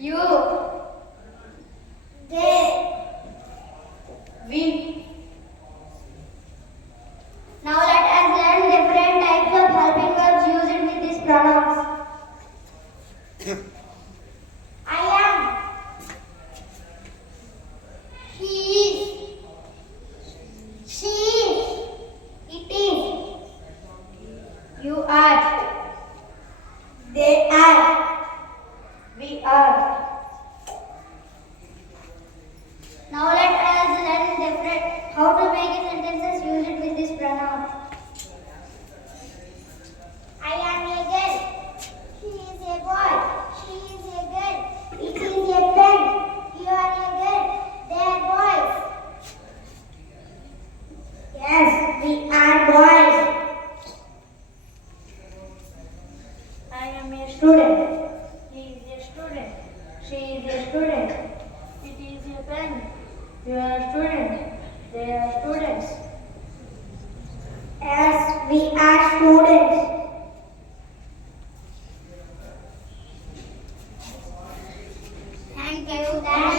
You, they, we. Now let us learn different types of helping verbs used with these pronouns. I am. He is. She is. It is. You are. They are. We are. Now let us learn different how to make sentences used with this pronoun. I am a girl. He is a boy. She is a girl. It is a pen. You are a girl. They are boys. Yes, we are boys. I am a student. He is a student. She is a student. It is a pen. You are a student. They are students. Yes, we are students. Thank you.